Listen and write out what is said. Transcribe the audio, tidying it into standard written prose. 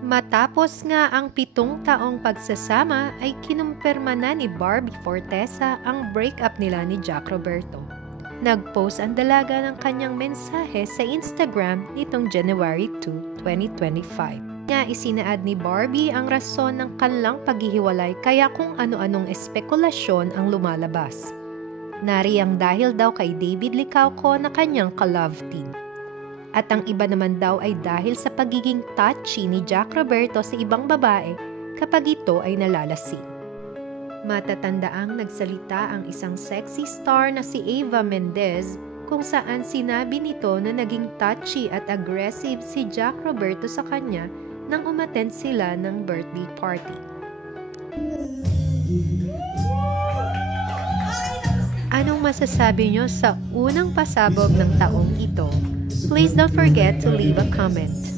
Matapos nga ang 7 taong pagsasama ay kinumpirma na ni Barbie Fortesa ang breakup nila ni Jack Roberto. Nag-post ang dalaga ng kanyang mensahe sa Instagram nitong January 2, 2025. Nga isinaad ni Barbie ang rason ng kanilang paghihiwalay kaya kung ano-anong espekulasyon ang lumalabas. Nariyang dahil daw kay David Licauco na kanyang ka-love team. At ang iba naman daw ay dahil sa pagiging touchy ni Jack Roberto sa ibang babae kapag ito ay nalalasing. Matatandaang nagsalita ang isang sexy star na si Eva Mendez kung saan sinabi nito na naging touchy at aggressive si Jack Roberto sa kanya nang umattend sila ng birthday party. Anong masasabi nyo sa unang pasabog ng taong ito? Please don't forget to leave a comment.